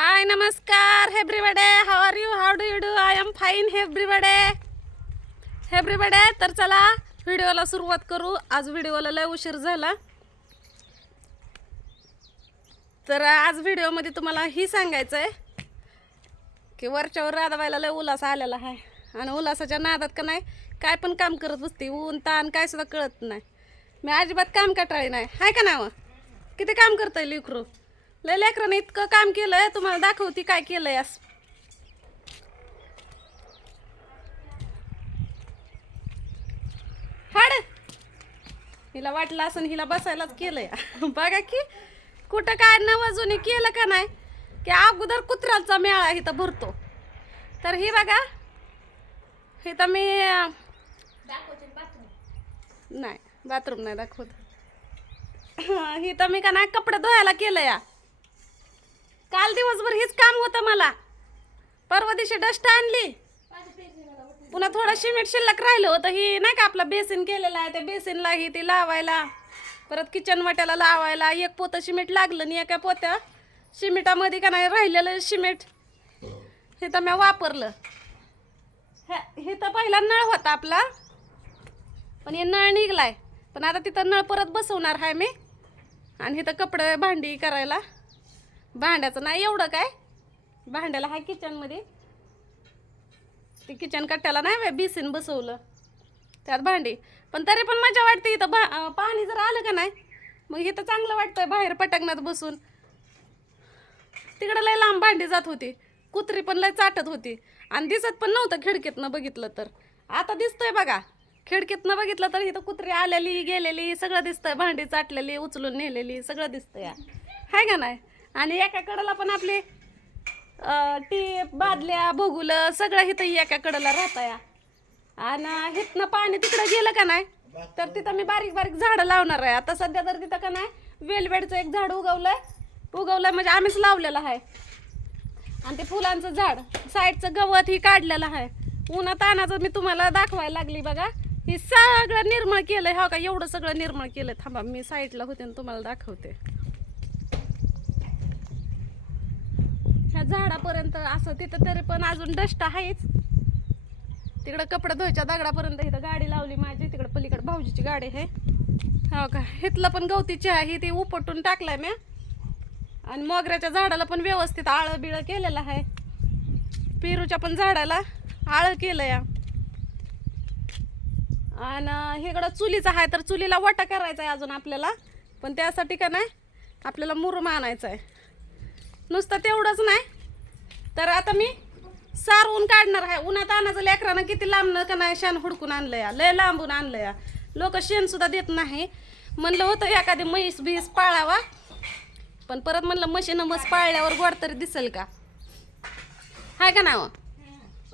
हाय नमस्कार everybody how are you how do you do I am fine everybody everybody तर चला व्हिडिओला सुरुवात करू. आज व्हिडिओला लय उशीर झाला. तर आज व्हिडिओमध्ये तुम्हाला ही सांगायचं आहे की वरच्यावर राधाबाईला लय उल्हास आलेला आहे. आणि उल्हासाच्या नादात का नाही काय पण काम करत बसते. ऊन ताण काय सुद्धा कळत नाही. मी अजिबात काम कटाळी नाही. हाय का नाव? किती काम करतंय लिखरू लय लेकरांनी इतकं काम केलंय तुम्हाला दाखवती काय केलंय अस. हाड. हिला वाटलं असं हिला बसायलाच केलंय. बघा की कुठं काय नवजुनी केलं का नाही की अगोदर कुत्र्याचा मेळा इथं भरतो. तर ही बघा इथं मी नाही बाथरूम नाही दाखवत. ही तर मी का नाही कपडे धुवायला केलं या दिवसभर हेच काम होतं मला. परवा दिवशी डस्ट आणली. पुन्हा थोडं सिमेंट शिल्लक राहिलं होतं. ही नाही का आपलं बेसिन केलेलं आहे त्या बेसिनला ही ती लावायला. परत किचन वाट्याला लावायला. एक पोतं सिमेंट लागलं आणि एका पोत्या सिमेंटामध्ये का नाही राहिलेलं सिमेंट हे तर मी वापरलं. हे तर पहिला नळ होता आपला. पण हे नळ निघलाय. पण आता तिथं नळ परत बसवणार आहे मी. आणि इथं कपडे भांडी करायला. भांड्याचं नाही एवढं काय? भांड्याला आहे किचनमध्ये ते किचन कट्ट्याला नाही बेसिन बसवलं. त्यात भांडी. पण तरी पण मजा वाटते इथं. भा पाणी जर आलं का नाही मग इथं चांगलं वाटतंय बाहेर पटकनात बसून. तिकडं लय लांब भांडी जात होती. कुत्री पण लय चाटत होती. आणि दिसत पण नव्हतं खिडकीतनं बघितलं तर. आता दिसतंय बघा. खिडकीतनं बघितलं तर इथं कुत्री आलेली गेलेली सगळं दिसतंय. भांडी चाटलेली उचलून नेलेली सगळं दिसतंय. हाय का नाही? आणि एका कडेला पण आपली टीप बादल्या भोगुलं सगळं इथं एका कडेला राहतं या आणि इथनं पाणी तिकडं गेलं का नाही तर तिथं मी बारीक बारीक झाडं लावणार आहे. आता सध्या तर तिथं का नाही वेलवेडचं एक झाड उगवलंय. उगवलंय म्हणजे आम्हीच लावलेलं आहे. आणि ते फुलांचं झाड साईडचं गवत ही काढलेलं आहे. उन्हा तानाचं मी तुम्हाला दाखवायला लागली बघा. ही सगळं निर्मळ केलंय. हो का एवढं सगळं निर्मळ केलंय. थांबा मी साईडला होते आणि तुम्हाला दाखवते. ह्या झाडापर्यंत असं तिथं तरी पण अजून डस्ट आहेच. तिकडं कपडं धुवायच्या दगडापर्यंत इथं गाडी लावली माझी तिकडं पलीकडे भाऊजीची गाडी आहे. हो का? इथलं पण गवतीची आहे ती उपटून टाकलाय मी आणि मोगऱ्याच्या झाडाला पण व्यवस्थित आळं बिळं केलेलं आहे. पेरूच्या पण झाडाला आळं केलं या आणि इकडं चुलीचं आहे तर चुलीला वाटा करायचा आहे अजून आपल्याला. पण त्यासाठी का नाही आपल्याला मुरुम आणायचा आहे नुसतं तेवढंच नाही. तर आता मी सार ऊन काढणार आहे. उन्हात आणायचं लेकरानं किती लांबनं का नाही शेण हुडकून आणलं या लय लांबून आणलं या लोक शेणसुद्धा देत नाही. म्हणलं होतं एखादी म्हैस बीस पाळावा. पण परत म्हणलं मशीन मस पाळल्यावर गोड तरी दिसेल का? हाय का नाव?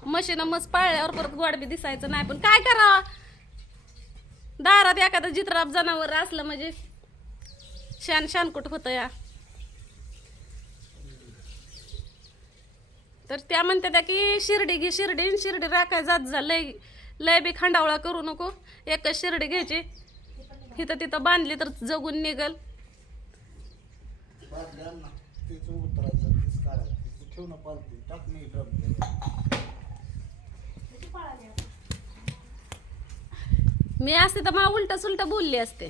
मशीन मस पाळल्यावर परत गोड बी दिसायचं नाही. पण काय करावं? दारात एखादं जित्राप जनावर असलं म्हणजे शान शानकुट होतं या. तर त्या म्हणते त्या की शिर्डी घे शिर्डी. शिर्डी राखाय जात जा लय लय बी खांडावळा करू नको. एकच शिर्डी घ्यायची. इथं तिथं बांधली तर जगून निघल. मी असते तर मला उलट सुलट बोलली असते.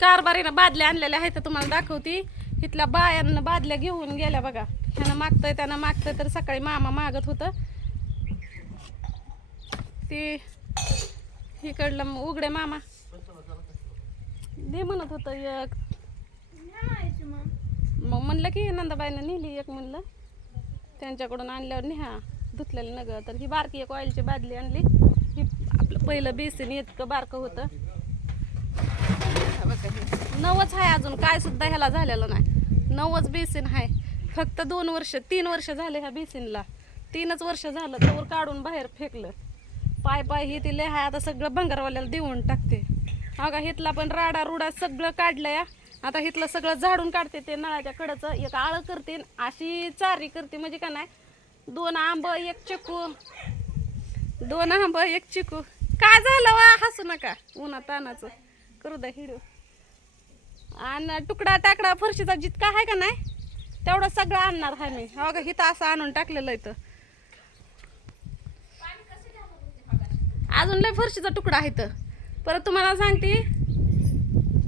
कारभारीनं बादल्या आणलेल्या आहेत तर तुम्हाला दाखवती. इथल्या बायांना बादल्या घेऊन गेल्या बघा. ह्यानं मागतंय त्यानं मागतंय तर सकाळी मामा मागत होतं. ते इकडलं मग उघडे मामा. दे म्हणत होतं एक. मग म्हणलं की नंदाबाईनं नेली एक म्हणलं. त्यांच्याकडून आणल्यावर नेहा धुतलेलं नग. तर ही बारकी एक ऑइलची बादली आणली. ही आपलं पहिलं बेसिन इतकं बारकं होतं. हे. नवच आहे अजून. काय सुद्धा ह्याला झालेलं नाही. नवच बेसिन आहे फक्त दोन वर्ष तीन वर्ष झाले ह्या बेसिनला. तीनच वर्ष झालं तवर काढून बाहेर फेकलं. पाय पाय हे ती लय आता सगळं भंगारवाल्याला देऊन टाकते. अगा हिथला पण राडा रुडा सगळं काढलं या आता हिथलं सगळं झाडून काढते ते नळाच्या कडचं. एक आळं करते अशी चारी करते म्हणजे का नाही? दोन आंब एक चिकू. दोन आंब एक चिकू. काय झालं वा? हसू नका. उन्हा तानाचं करू द्या हिडू. आणि तुकडा टाकडा फरशीचा जितका आहे का नाही तेवढं सगळं आणणार आहे मी. हो हिथं इथं असं आणून टाकलेलं आहे इथं. अजून लय फरशीचा तुकडा आहे इथं. परत तुम्हाला सांगते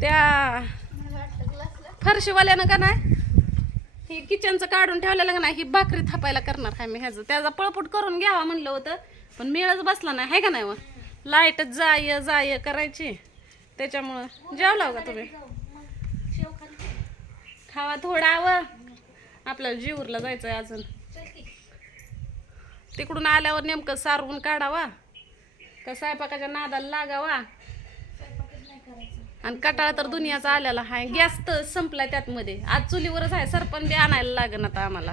त्या फरशीवाल्यानं का नाही ही किचनचं काढून ठेवलेलं का नाही ही भाकरी थापायला करणार आहे मी ह्याचं. त्याचा पळपूट करून घ्यावा म्हणलं होतं पण मिळच बसला नाही आहे का नाही मग? लाइट जाय जाय करायची. त्याच्यामुळं जेवला का तुम्ही? खावा थोडा व आपल्याला जीवरला जायचं आहे अजून. तिकडून आल्यावर नेमकं सारवून काढावा. का स्वयंपाकाच्या नादाला लागावा. आणि कटाळा तर दुनियाचा आलेला आहे गॅस तर संपलाय त्यात मध्ये आज चुलीवरच आहे. सरपण बी आणायला लागेल आता आम्हाला.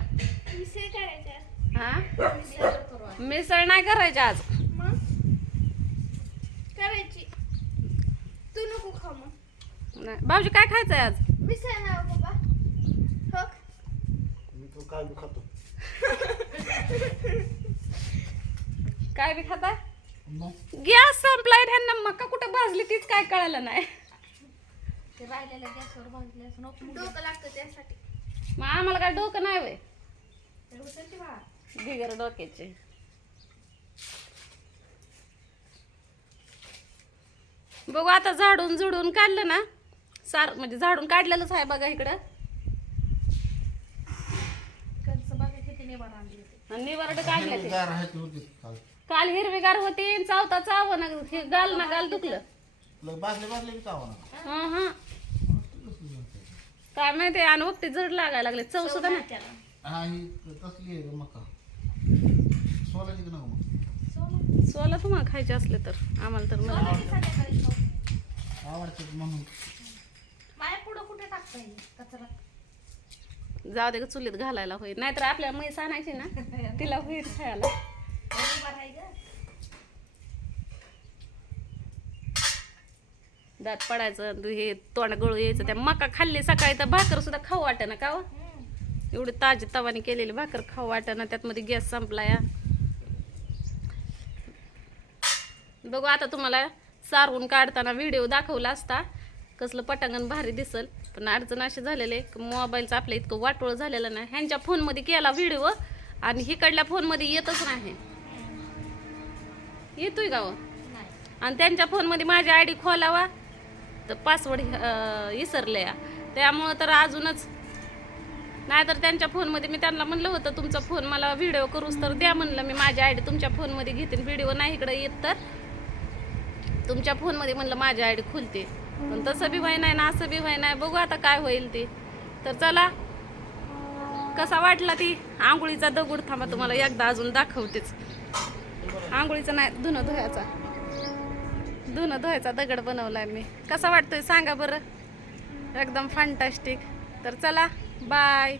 हा? मिसळ नाही करायची आज. करायची. तू नको खा मग. नाही. भाऊजी काय खायचंय आज? मिसळ ना बाबा हो मी तो काय बी खातो. काय बी खाताय गॅस संपलाय ह्यांना मका कुठं भाजली तीच काय कळालं नाही. ते राहिलेल्या गॅसवर भाजले असं नको डोकं लागतं त्यासाठी. मग आम्हाला काय डोकं नाही वय? तर उचलते बाळा. बिगर डोक्याचे. बघू आता झाडून झुडून काढलं ना. सार म्हणजे झाडून काढलेलंच आहे बघा इकडं. निवरड काढले काल. काल हिरवीगार होती चावता चाव ना गाल ना गाल दुखलं. हा हा. काय माहिती आणि वक्ती जड लागायला लागले. चव सुद्धा नाही हा ही सोला तुम्हाला खायचे असले तर आम्हाला तर कुठे टाकता येईल? कचरा. जाऊ दे ग चुलीत घालायला होईल. नाहीतर आपल्या म्हैस आणायची ना तिला होईल खायला. दात पडायचं हे तोंड गळू यायचं त्या मका खाल्ली सकाळी तर भाकर सुद्धा खाऊ वाटेना का हो? एवढी ताजी तवानी केलेली भाकर खाऊ वाटेना त्यात मध्ये गॅस संपला या. बघू आता तुम्हाला सारवून काढताना व्हिडिओ दाखवला असता. कसलं पटांगण भारी दिसल पण अडचण अशी झालेली आहे की मोबाईलचं आपल्या इतकं वाटोळ झालेलं नाही. ह्यांच्या फोनमध्ये केला व्हिडिओ आणि हिकडल्या फोनमध्ये येतच नाही. येतोय का हो? आणि त्यांच्या फोनमध्ये माझी आय डी खोलावा. तर पासवर्ड विसरले त्यामुळं तर अजूनच नाहीतर त्यांच्या फोनमध्ये मी त्यांना म्हणलं होतं तुमचा फोन मला व्हिडिओ करूस तर द्या म्हणलं मी. माझी आय डी तुमच्या फोनमध्ये घेते व्हिडिओ नाही इकडे येत तर. तुमच्या फोनमध्ये म्हणलं माझी आय डी खुलते. पण तसं बी व्हाय नाही ना असं बी व्हाय नाही बघू आता काय होईल ते. तर चला. कसा वाटला ती? आंघोळीचा दगड थांबा तुम्हाला एकदा अजून दाखवतेच. आंघोळीचा नाही धुणं धुयाचा धुणं धुवायचा दगड बनवलाय मी. कसा वाटतोय सांगा बरं. एकदम फॅन्टॅस्टिक तर चला बाय